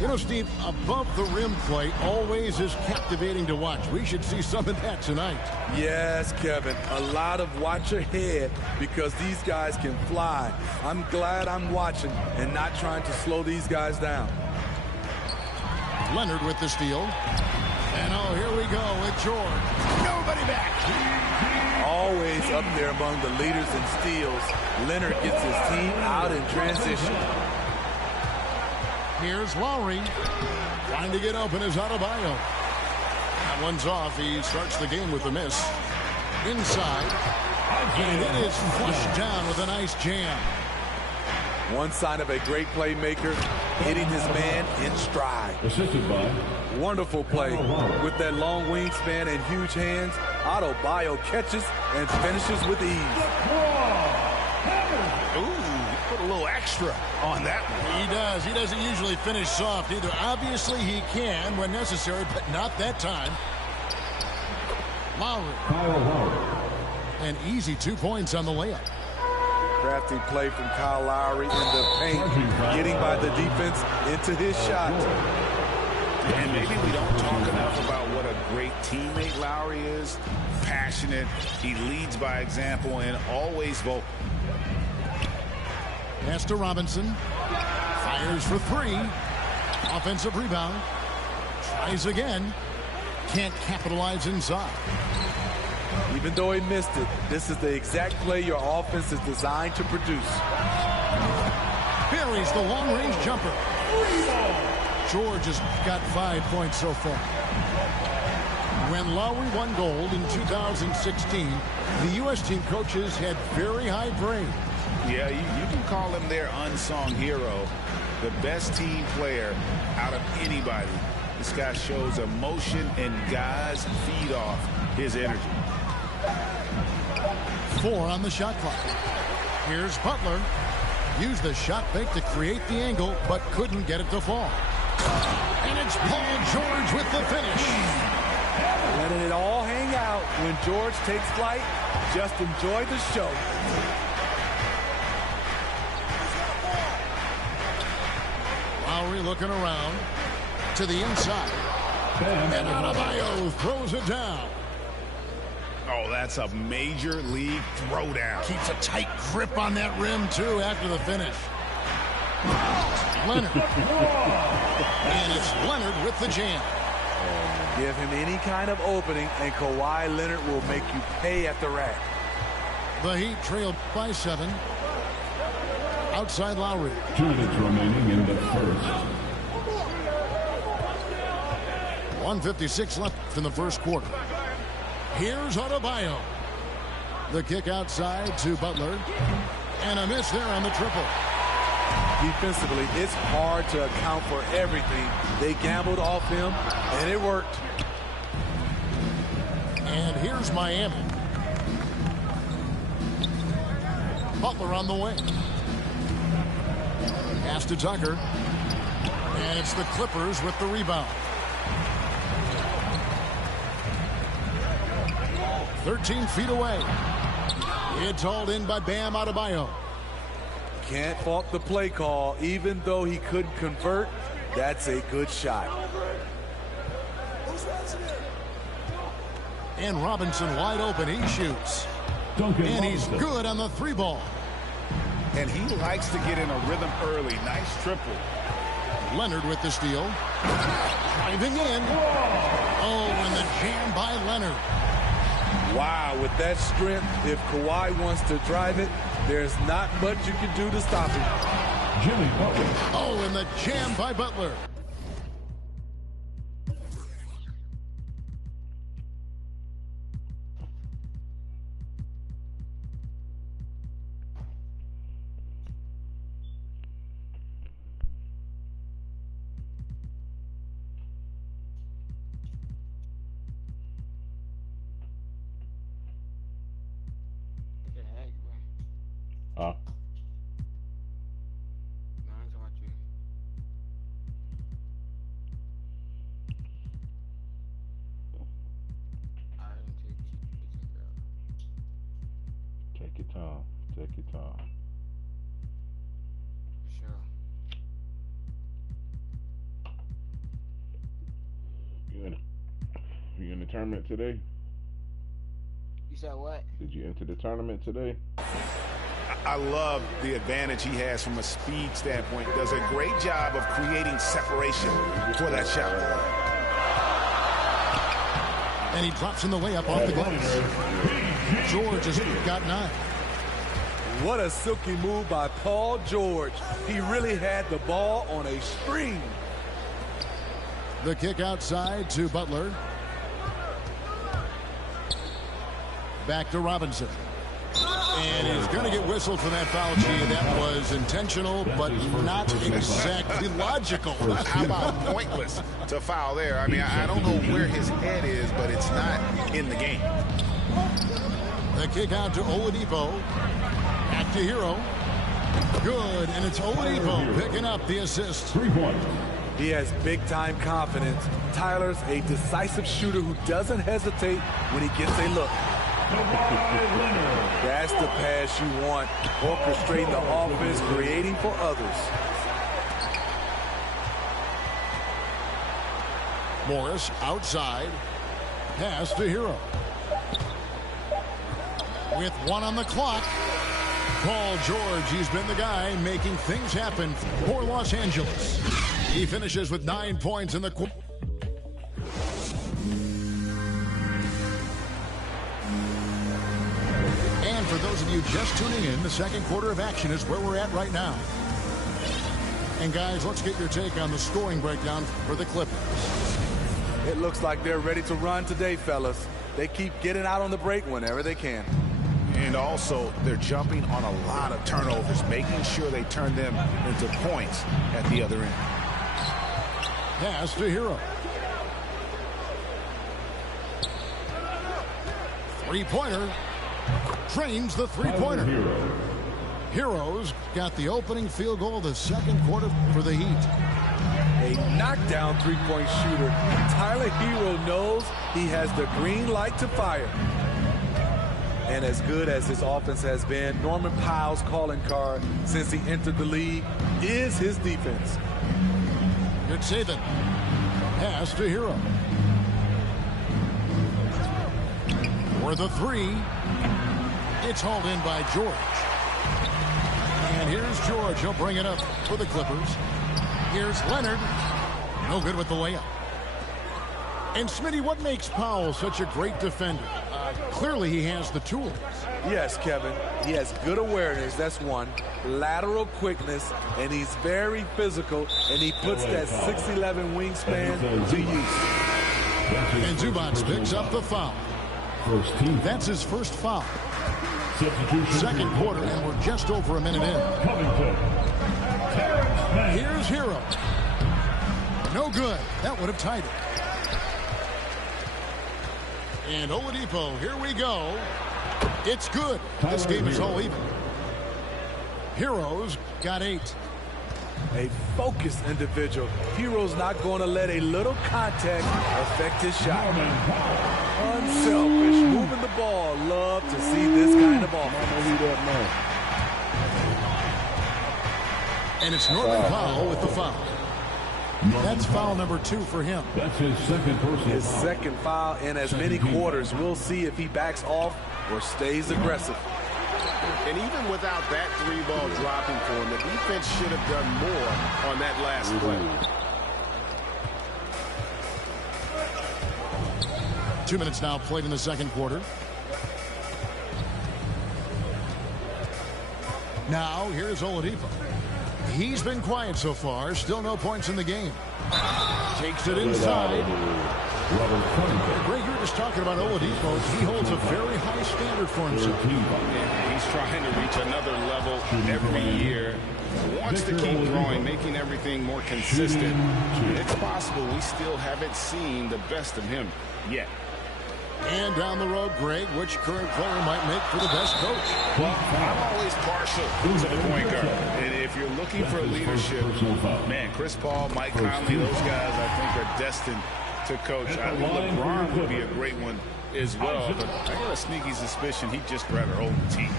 You know, Steve, above the rim play always is captivating to watch. We should see some of that tonight. Yes, Kevin. A lot of watch ahead because these guys can fly. I'm glad I'm watching and not trying to slow these guys down. Leonard with the steal. And oh, here we go with George. Nobody back. Always up there among the leaders in steals. Leonard gets his team out in transition. Here's Lowry. Trying to get open is Adebayo. That one's off. He starts the game with a miss. Inside. And it is flushed down with a nice jam. One sign of a great playmaker, hitting his man in stride. Assisted by. Wonderful play. With that long wingspan and huge hands, Adebayo catches and finishes with ease. Put a little extra on that one. He does. He doesn't usually finish soft either. Obviously, he can when necessary, but not that time. Lowry. An easy 2 points on the layup. Crafty play from Kyle Lowry in the paint, getting by the defense into his shot. And maybe we don't talk enough about what a great teammate Lowry is. Passionate. He leads by example and always vocal. Pass to Robinson. Fires for three. Offensive rebound. Tries again. Can't capitalize inside. Even though he missed it, this is the exact play your offense is designed to produce. Buries the long-range jumper. George has got 5 points so far. When Lowry won gold in 2016, the U.S. team coaches had very high praise. Yeah, you can call him their unsung hero. The best team player out of anybody. This guy shows emotion, and guys feed off his energy. 4 on the shot clock. Here's Butler. Used the shot fake to create the angle, but couldn't get it to fall. And it's Paul George with the finish. Letting it all hang out when George takes flight. Just enjoy the show. Lowry looking around to the inside. And Adebayo throws it down. Oh, that's a major league throwdown. Keeps a tight grip on that rim, too, after the finish. Leonard. And it's Leonard with the jam. Give him any kind of opening, and Kawhi Leonard will make you pay at the rack. The Heat trailed by 7. Outside Lowry. 2 minutes remaining in the first. 1:56 left in the first quarter. Here's Adebayo. The kick outside to Butler. And a miss there on the triple. Defensively, it's hard to account for everything. They gambled off him, and it worked. And here's Miami. Butler on the way. Pass to Tucker. And it's the Clippers with the rebound. 13 feet away. It's hauled in by Bam Adebayo. Can't fault the play call. Even though he couldn't convert, that's a good shot. And Robinson wide open. He shoots. And he's good on the 3 ball. And he likes to get in a rhythm early. Nice triple. Leonard with the steal. Driving in. Oh, and the jam by Leonard. Wow, with that strength, if Kawhi wants to drive it, there's not much you can do to stop him. Jimmy Butler. Oh, and the jam by Butler. tournament today? You said what? Did you enter the tournament today? I love the advantage he has from a speed standpoint. Does a great job of creating separation for that shot. And he drops in the layup off the glass. George has got 9. What a silky move by Paul George. He really had the ball on a string. The kick outside to Butler. Back to Robinson. And he's going to get whistled for that foul, G. That was intentional, but not exactly logical. How about pointless to foul there? I mean, I don't know where his head is, but it's not in the game. The kick out to Oladipo. Back to Hero. Good, and it's Oladipo picking up the assist. 3 points. He has big-time confidence. Tyler's a decisive shooter who doesn't hesitate when he gets a look. That's the pass you want. Orchestrating the offense, creating for others. Morris outside. Pass to Hero. With 1 on the clock. Paul George, he's been the guy making things happen for Los Angeles. He finishes with 9 points in the quarter. And for those of you just tuning in, the second quarter of action is where we're at right now. And guys, let's get your take on the scoring breakdown for the Clippers. It looks like they're ready to run today, fellas. They keep getting out on the break whenever they can. And also, they're jumping on a lot of turnovers, making sure they turn them into points at the other end. Pass to Hero. 3-pointer. Drains the 3-pointer. Hero's got the opening field goal of the second quarter for the Heat. A knockdown 3-point shooter. Tyler Hero knows he has the green light to fire. And as good as his offense has been, Norman Powell's calling card since he entered the league is his defense. Good saving. Pass to Hero. For the 3. It's hauled in by George. And here's George. He'll bring it up for the Clippers. Here's Leonard. No good with the layup. And Smitty, what makes Powell such a great defender? Clearly he has the tools. Yes, Kevin. He has good awareness, that's one. Lateral quickness, and he's very physical, and he puts that 6'11" wingspan to use. And Zubac picks up the foul. That's his first foul. Second quarter, and we're just over a minute in. Here's Hero. No good. That would have tied it. And Oladipo, here we go. It's good. This game is all even. Hero's got 8. A focused individual. Hero's not going to let a little contact affect his shot. Unselfish, moving the ball. Love to see this kind of offense. And it's Norman Powell with the foul. That's foul number 2 for him. That's his second personal foul. His second foul in as many quarters. We'll see if he backs off or stays aggressive. And even without that 3-ball dropping for him, the defense should have done more on that last play. 2 minutes now played in the second quarter. Now here's Oladipo. He's been quiet so far. Still no points in the game. Takes it inside. Greg, you were just talking about Oladipo. He holds a very high standard for himself. Yeah, he's trying to reach another level every year. Wants to keep growing, making everything more consistent. It's possible we still haven't seen the best of him yet. And down the road, Greg, which current player might make for the best coach? Well, I'm always partial to the point guard. And if you're looking for leadership, man, Chris Paul, Mike Conley, those guys I think are destined to coach. I think LeBron would be a great one as well, but I got a sneaky suspicion he'd just rather hold the team.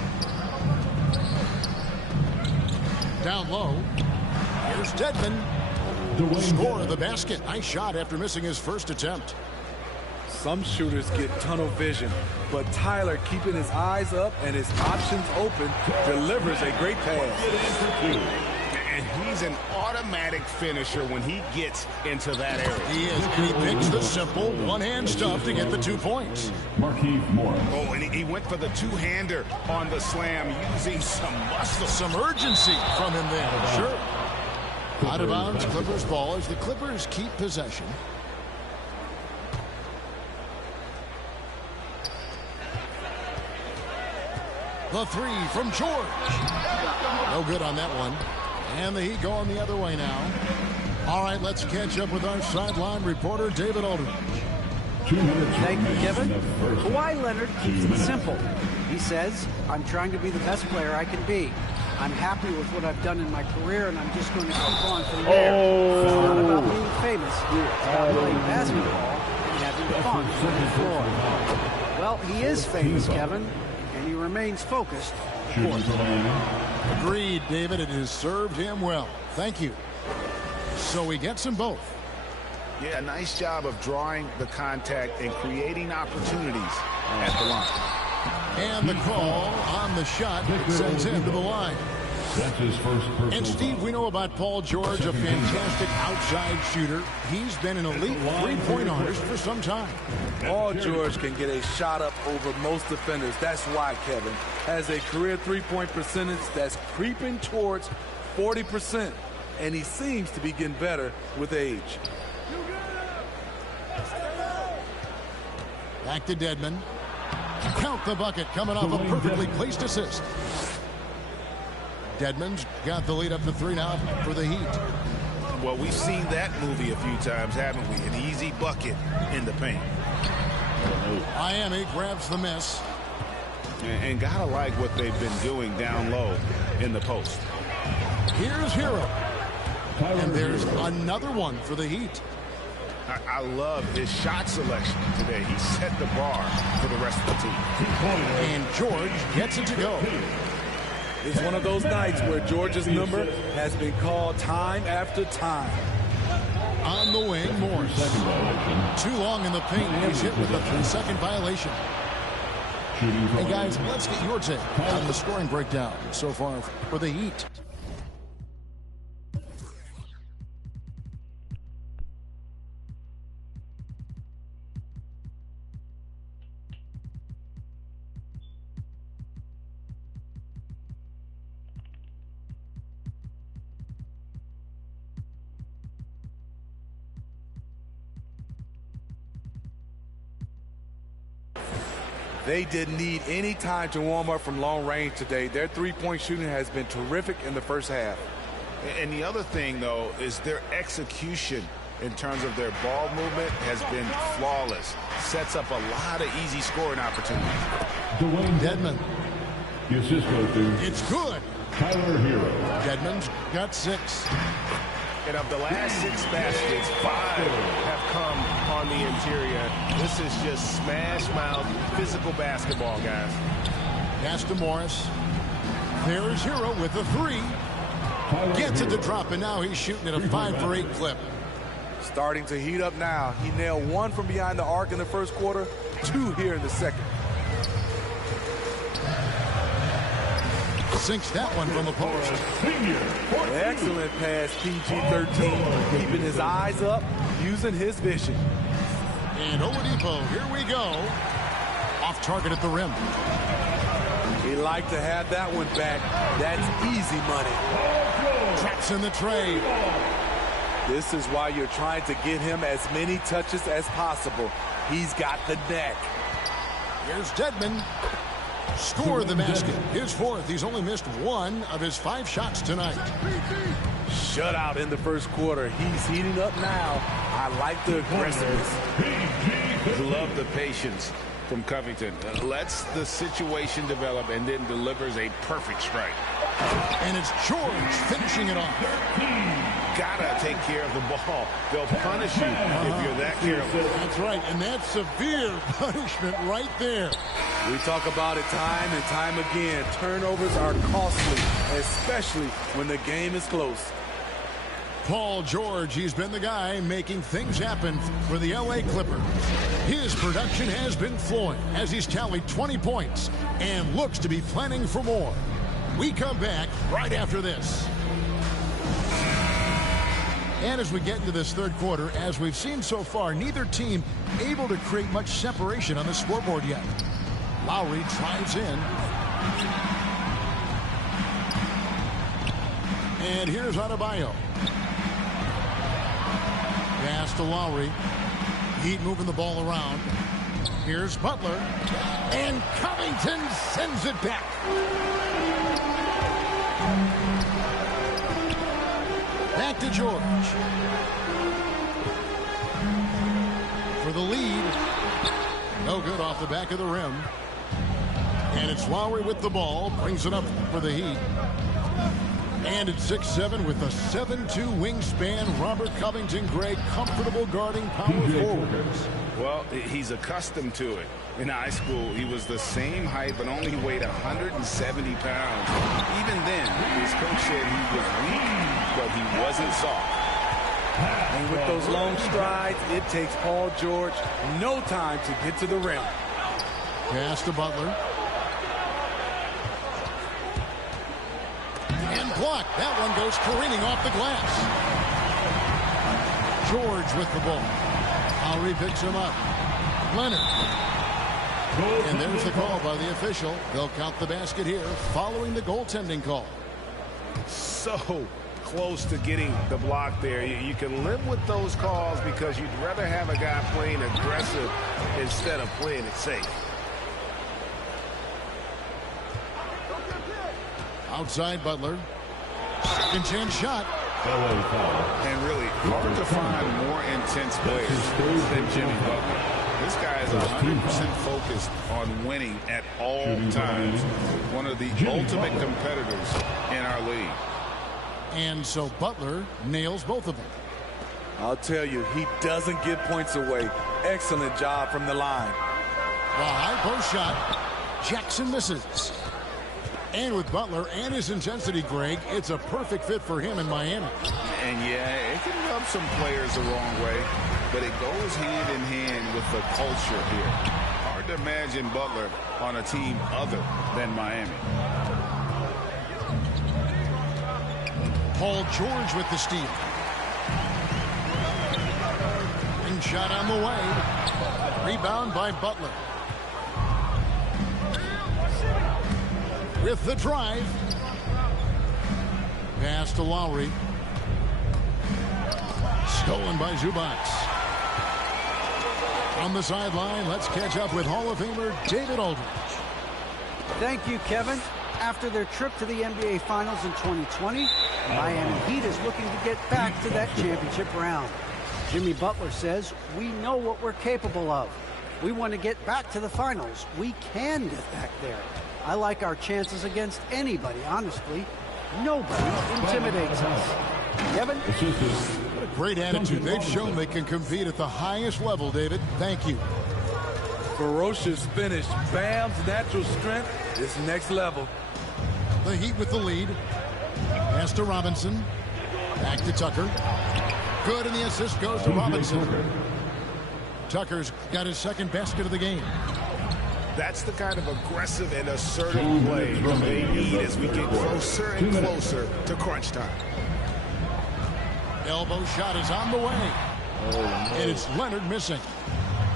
Down low. Here's Dedmon. Score of the basket. Nice shot after missing his first attempt. Some shooters get tunnel vision, but Tyler, keeping his eyes up and his options open, delivers a great pass. And he's an automatic finisher when he gets into that area. He is, and he picks the simple one-hand stuff to get the 2 points. Marquise Morris. Oh, and he went for the two-hander on the slam, using some muscle. Some urgency from him there, sure. Out of bounds, Clippers ball as the Clippers keep possession. The three from George. No good on that one. And the Heat going the other way now. All right, let's catch up with our sideline reporter, David Aldridge. Thank you, Kevin. Kawhi Leonard keeps it simple. He says, I'm trying to be the best player I can be. I'm happy with what I've done in my career, and I'm just going to keep on from there. It's not about being famous. It's about playing basketball and having fun on the floor. Well, he is famous, Kevin, and he remains focused. Agreed, David. It has served him well. Thank you. So he gets them both. Yeah, nice job of drawing the contact and creating opportunities at the line. And the call on the shot sends him to the line. That's his first personal. And Steve, we know about Paul George, a fantastic outside shooter. He's been an elite three-point artist for some time. Paul George can get a shot up over most defenders. That's why Kevin has a career three-point percentage that's creeping towards 40%. And he seems to be getting better with age. Back to Dedmon. Count the bucket coming off a perfectly placed assist. Dedmon's got the lead up to 3 now for the Heat. Well, we've seen that movie a few times, haven't we? An easy bucket in the paint. Miami grabs the miss. And gotta like what they've been doing down low in the post. Here's Hero. And there's another one for the Heat. I love his shot selection today. He set the bar for the rest of the team. And George gets it to go. It's one of those nights where George's number has been called time after time. On the wing, Morris. Too long in the paint. He's hit with a 3-second violation. Hey, guys, let's get your take on the scoring breakdown so far for the Heat. They didn't need any time to warm up from long range today. Their three-point shooting has been terrific in the first half. And the other thing, though, is their execution in terms of their ball movement has been flawless. Sets up a lot of easy scoring opportunities. Dwayne Dedmon. The assist goes to It's good. Tyler Hero. Dedmon's got 6. And of the last 6 baskets, 5 have come on the interior. This is just smash-mouth physical basketball, guys. Pass to Morris. There's Hero with the 3. Gets it to drop, and now he's shooting at a 5 for 8 clip. Starting to heat up now. He nailed 1 from behind the arc in the first quarter, 2 here in the second. Sinks that one from the post. Excellent pass, PG-13, keeping his eyes up, using his vision. And Oladipo, here we go. Off target at the rim. He'd like to have that one back. That's easy money. Traps in the trade. This is why you're trying to get him as many touches as possible. He's got the neck. Here's Dedmon. Score the basket. His 4th. He's only missed 1 of his 5 shots tonight. Shutout in the first quarter. He's heating up now. I like the aggressiveness. Love the patience from Covington. Lets the situation develop and then delivers a perfect strike. And it's George finishing it off. Gotta take care of the ball. They'll punish you if you're that careless. That's right, and that's severe punishment right there. We talk about it time and time again. Turnovers are costly, especially when the game is close. Paul George, he's been the guy making things happen for the LA Clippers. His production has been flowing as he's tallied 20 points and looks to be planning for more. We come back right after this. And as we get into this third quarter, as we've seen so far, neither team able to create much separation on the scoreboard yet. Lowry drives in. And here's Adebayo. Pass to Lowry. Heat moving the ball around. Here's Butler. And Covington sends it back. Back to George. For the lead. No good off the back of the rim. And it's Lowry with the ball. Brings it up for the Heat. And at 6'7" with a 7'2" wingspan, Robert Covington, Greg, comfortable guarding power forwards. Well, he's accustomed to it. In high school, he was the same height, but only weighed 170 pounds. Even then, his coach said he was weak, but he wasn't soft. And with those long strides, it takes Paul George no time to get to the rim. Pass to Butler. Blocked. That one goes careening off the glass. George with the ball. Lowry picks him up. Leonard. And there's the call by the official. They'll count the basket here following the goaltending call. So close to getting the block there. You can live with those calls because you'd rather have a guy playing aggressive instead of playing it safe. Outside Butler. Second chance shot. And really hard to find more intense players than Jimmy Butler. This guy is 100% focused on winning at all times. One of the ultimate competitors in our league. And so Butler nails both of them. I'll tell you, he doesn't give points away. Excellent job from the line. The high post shot. Jackson misses. And with Butler and his intensity, Greg, it's a perfect fit for him in Miami. And yeah, it can rub some players the wrong way, but it goes hand in hand with the culture here. Hard to imagine Butler on a team other than Miami. Paul George with the steal. And shot on the way. Rebound by Butler. With the drive. Pass to Lowry. Stolen by Zubac. On the sideline, let's catch up with Hall of Famer David Aldridge. Thank you, Kevin. After their trip to the NBA Finals in 2020, Miami Heat is looking to get back to that championship round. Jimmy Butler says, we know what we're capable of. We want to get back to the finals. We can get back there. I like our chances against anybody, honestly. Nobody intimidates us. Kevin? What a great attitude. They've shown they can compete at the highest level, David. Thank you. Ferocious finish. Bam's natural strength is next level. The Heat with the lead. Pass to Robinson. Back to Tucker. Good, and the assist goes to Robinson. Tucker's got his second basket of the game. That's the kind of aggressive and assertive play they need as we get closer and closer to crunch time. Elbow shot is on the way. And it's Leonard missing.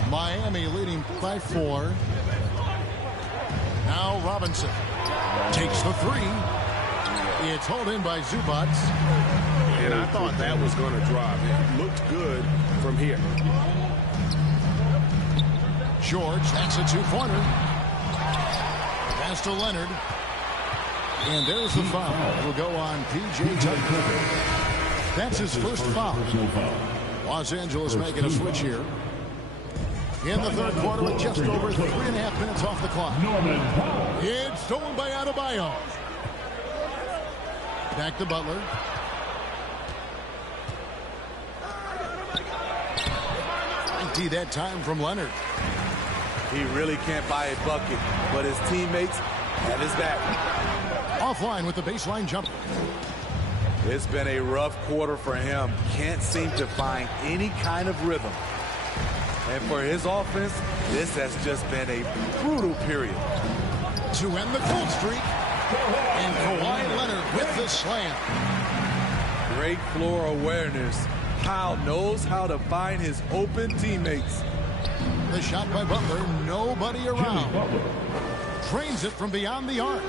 Miami leading by 4. Now Robinson takes the 3. It's hauled in by Zubac. And I thought that was going to drop. It looked good from here. George, that's a 2-pointer. Pass to Leonard. And there's the foul. It will go on P.J. Tucker. That's his first foul. Los Angeles making a switch here. In the third quarter with just over 3.5 minutes off the clock. It's stolen by Adebayo. Back to Butler. That time from Leonard. He really can't buy a bucket, but his teammates have his back. Offline with the baseline jumper. It's been a rough quarter for him. Can't seem to find any kind of rhythm. And for his offense, this has just been a brutal period. To end the cold streak, and Kawhi Leonard with the slam. Great floor awareness. Kyle knows how to find his open teammates. The shot by Butler, nobody around. Drains it from beyond the arc.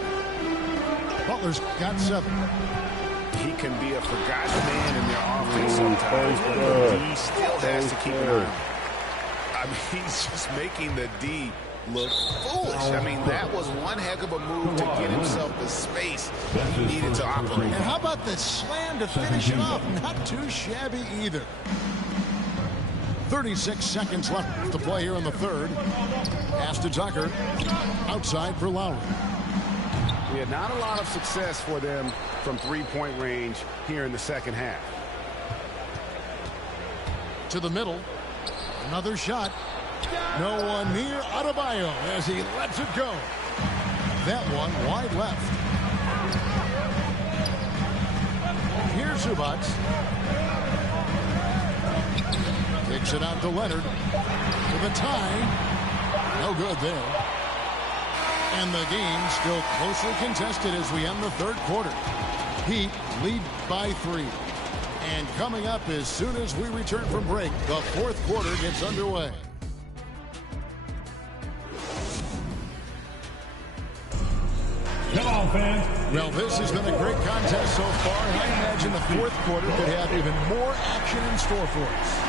Butler's got 7. He can be a forgotten man in their offense sometimes, but he still has to keep an eye. I mean, he's just making the D look foolish. I mean, that was one heck of a move to get himself the space he needed to operate. And how about the slam to finish it off? Not too shabby either. 36 seconds left to play here in the third. Pass to Tucker. Outside for Lowry. Yeah, not a lot of success for them from three-point range here in the second half. To the middle. Another shot. No one near Adebayo as he lets it go. That one wide left. Here's Zubac. Kicks it out to Leonard. For the tie. No good there. And the game still closely contested as we end the third quarter. Heat lead by 3. And coming up as soon as we return from break, the fourth quarter gets underway. Come on, fans. Well, this has been a great contest so far, and I imagine the fourth quarter could have even more action in store for us.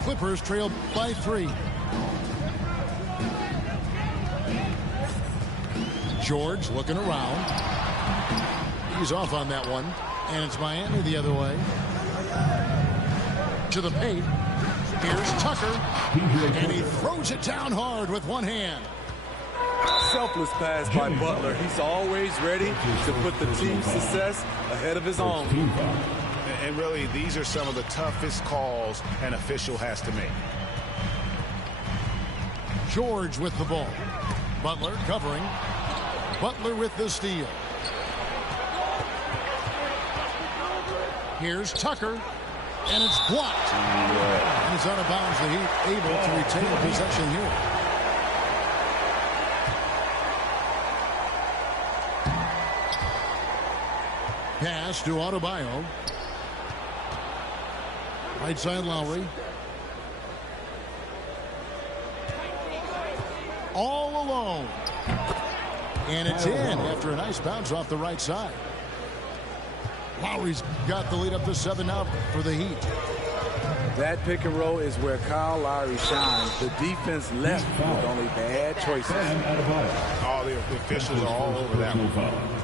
Clippers trail by 3. George looking around. He's off on that one. And it's Miami the other way. To the paint. Here's Tucker. And he throws it down hard with one hand. Selfless pass by Butler. He's always ready to put the team's success ahead of his own. And really, these are some of the toughest calls an official has to make. George with the ball. Butler covering. Butler with the steal. Here's Tucker. And it's blocked. And it's out of bounds. The Heat able to retain possession here. Pass to Adebayo. Right side Lowry. All alone. And it's in after a nice bounce off the right side. Lowry's got the lead up to 7 now for the Heat. That pick and roll is where Kyle Lowry shines. The defense left with only bad choices. All the officials are all over that one.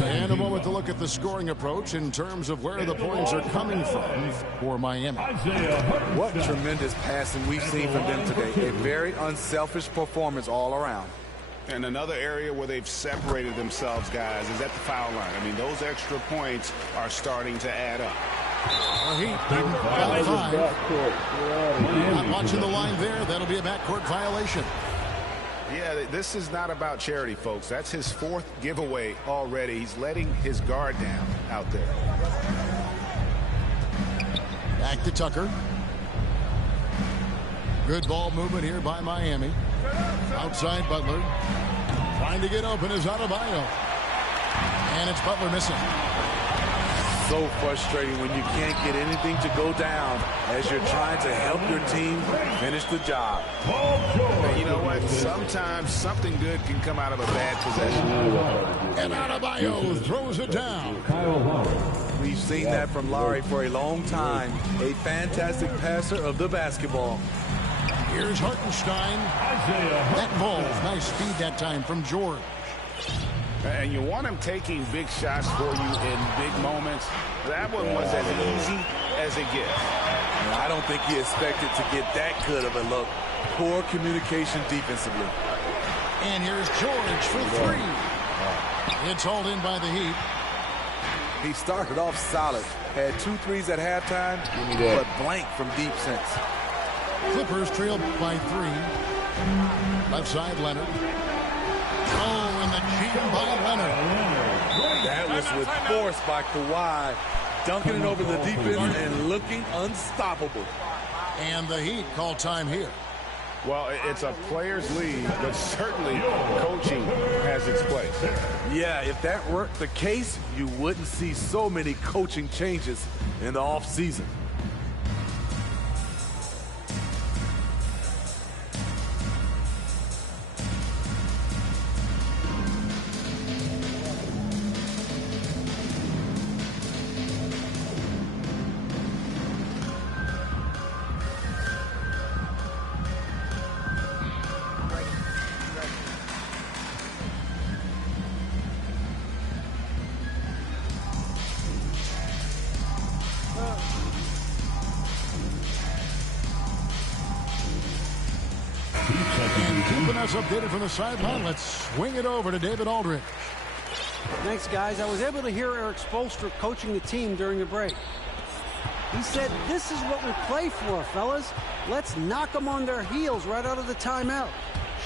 And a moment to look at the scoring approach in terms of where the points are coming from for Miami. What tremendous passing we've seen from them today. A very unselfish performance all around. And another area where they've separated themselves, guys, is at the foul line. I mean, those extra points are starting to add up. Heat got 5. Not watching the line there. That'll be a backcourt violation. Yeah, this is not about charity, folks. That's his 4th giveaway already. He's letting his guard down out there. Back to Tucker. Good ball movement here by Miami. Outside Butler. Trying to get open is Adebayo. And it's Butler missing. So frustrating when you can't get anything to go down as you're trying to help your team finish the job. And you know what? Sometimes something good can come out of a bad possession. And Adebayo throws it down. We've seen that from Lowry for a long time. A fantastic passer of the basketball. Here's Hartenstein. That ball, nice speed that time from George. And you want him taking big shots for you in big moments. That one was as easy as it gets. I don't think he expected to get that good of a look. Poor communication defensively. And here's George for 3. It's hauled in by the Heat. He started off solid. Had 2 threes at halftime, but blank from deep since. Clippers trailed by 3. Left side, Leonard. Oh, and the cheat by Leonard. That was with force by Kawhi, dunking it over the defense and looking unstoppable. And the Heat call time here. Well, it's a players' league, but certainly coaching has its place. Yeah, if that weren't the case, you wouldn't see so many coaching changes in the offseason. And keeping us updated from the sideline, let's swing it over to David Aldridge. Thanks, guys. I was able to hear Eric Spoelstra coaching the team during the break. He said, "This is what we play for, fellas. Let's knock them on their heels right out of the timeout.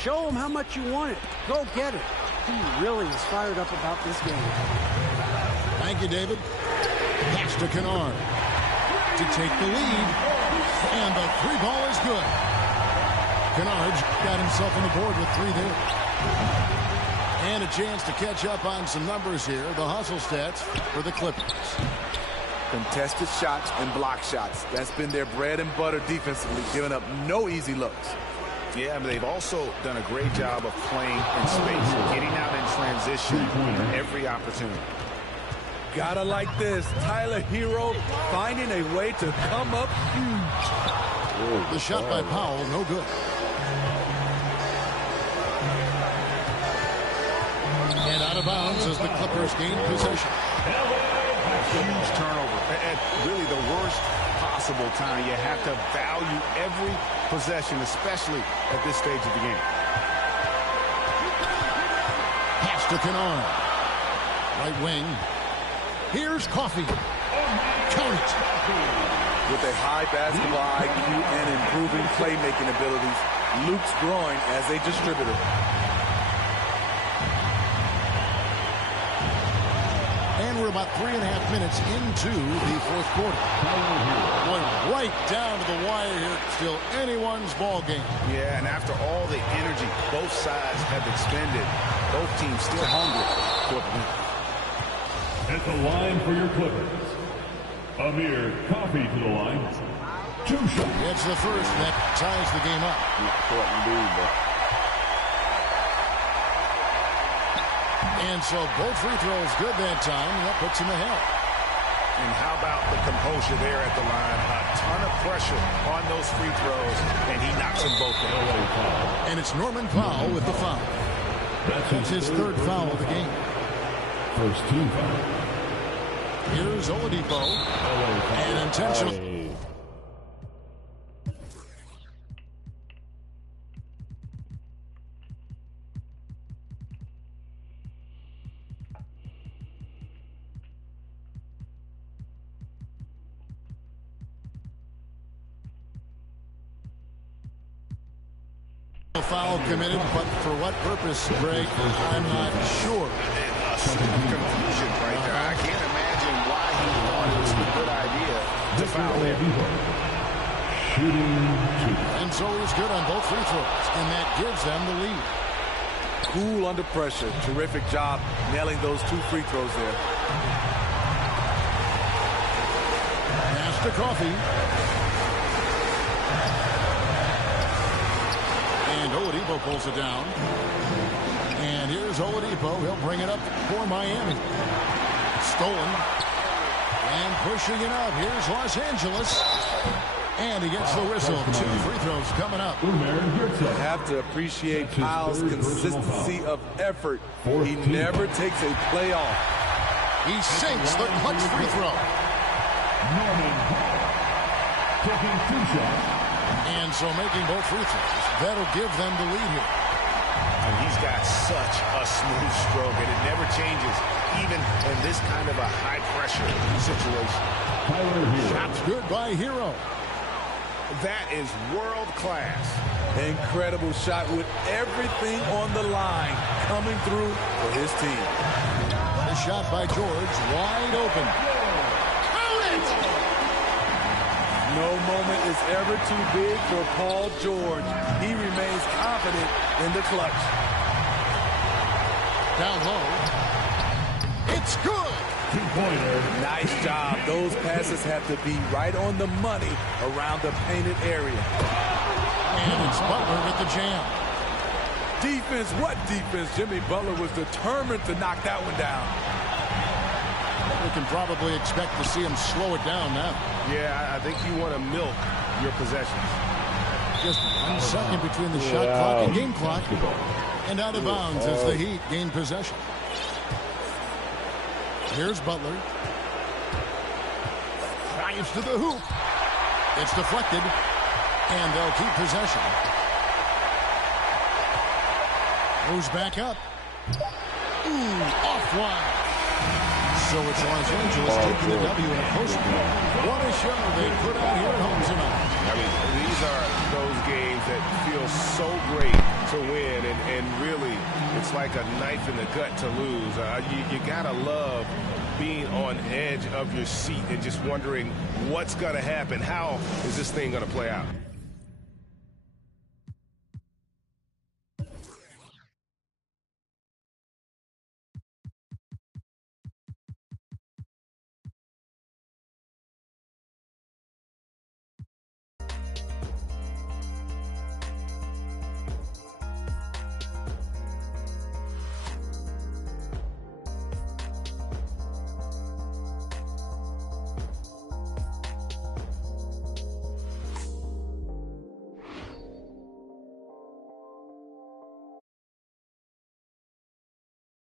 Show them how much you want it. Go get it." He really is fired up about this game. Thank you, David. Pass to Kennard to take the lead. And the three ball is good. Kennard got himself on the board with 3 there. And a chance to catch up on some numbers here. The hustle stats for the Clippers. Contested shots and block shots. That's been their bread and butter defensively, giving up no easy looks. Yeah, but they've also done a great job of playing in space, getting out in transition every opportunity. Gotta like this. Tyler Hero finding a way to come up huge. The shot by Powell, no good. And out of bounds as the Clippers gain possession. Huge turnover at really the worst possible time. You have to value every possession, especially at this stage of the game. Pass to Kennard. Right wing. Here's Coffey. Count it. With a high basketball IQ and improving playmaking abilities, Luke's growing as a distributor. And we're about 3.5 minutes into the fourth quarter. Going right down to the wire here. Still anyone's ball game. Yeah, and after all the energy both sides have expended, both teams still hungry for the win. At the line for your Clippers, Amir Coffey to the line. 2 shots. It's the first that ties the game up. And so both free throws good that time, and that puts him ahead. And how about the composure there at the line? A ton of pressure on those free throws, and he knocks them both down. And it's Norman Powell with the foul. That's his 3rd foul of the game. First team foul. Here's Oladipo. And intentional. Foul committed, but for what purpose, Greg, I'm not sure. Confusion right there. I can't imagine why he thought it was a good idea to foul there. Shooting 2. And so he's good on both free throws, and that gives them the lead. Cool under pressure. Terrific job nailing those 2 free throws there. Pass to Coffey. And Oladipo pulls it down. And here's Oladipo. He'll bring it up for Miami. Stolen. And pushing it up. Here's Los Angeles. And he gets the whistle. 2 free throws coming up. You have to appreciate Powell's consistency of effort. He never takes a play off. He sinks the clutch free throw. Norman taking 2 shots. And so making both free throws. That'll give them the lead here. And he's got such a smooth stroke, and it never changes, even in this kind of a high-pressure situation. Shot's good by Hero. That is world class. Incredible shot with everything on the line coming through for his team. A shot by George, wide open. Count it! No moment is ever too big for Paul George. He remains confident in the clutch. Down low. It's good! Two-pointer. Nice job. Those passes have to be right on the money around the painted area. And it's Butler with the jam. Defense, what defense? Jimmy Butler was determined to knock that one down. We can probably expect to see him slow it down now. Yeah, I think you want to milk your possessions. Just 1 second between the shot clock and game clock. And out of bounds as the Heat gain possession. Here's Butler. Drives to the hoop. It's deflected. And they'll keep possession. Moves back up. Ooh, offline. So it's Los Angeles taking the W in a postseason. What a show they put out here at home tonight. I mean, these are those games that feel so great to win, and really, it's like a knife in the gut to lose. You gotta love being on edge of your seat and just wondering what's gonna happen. How is this thing gonna play out?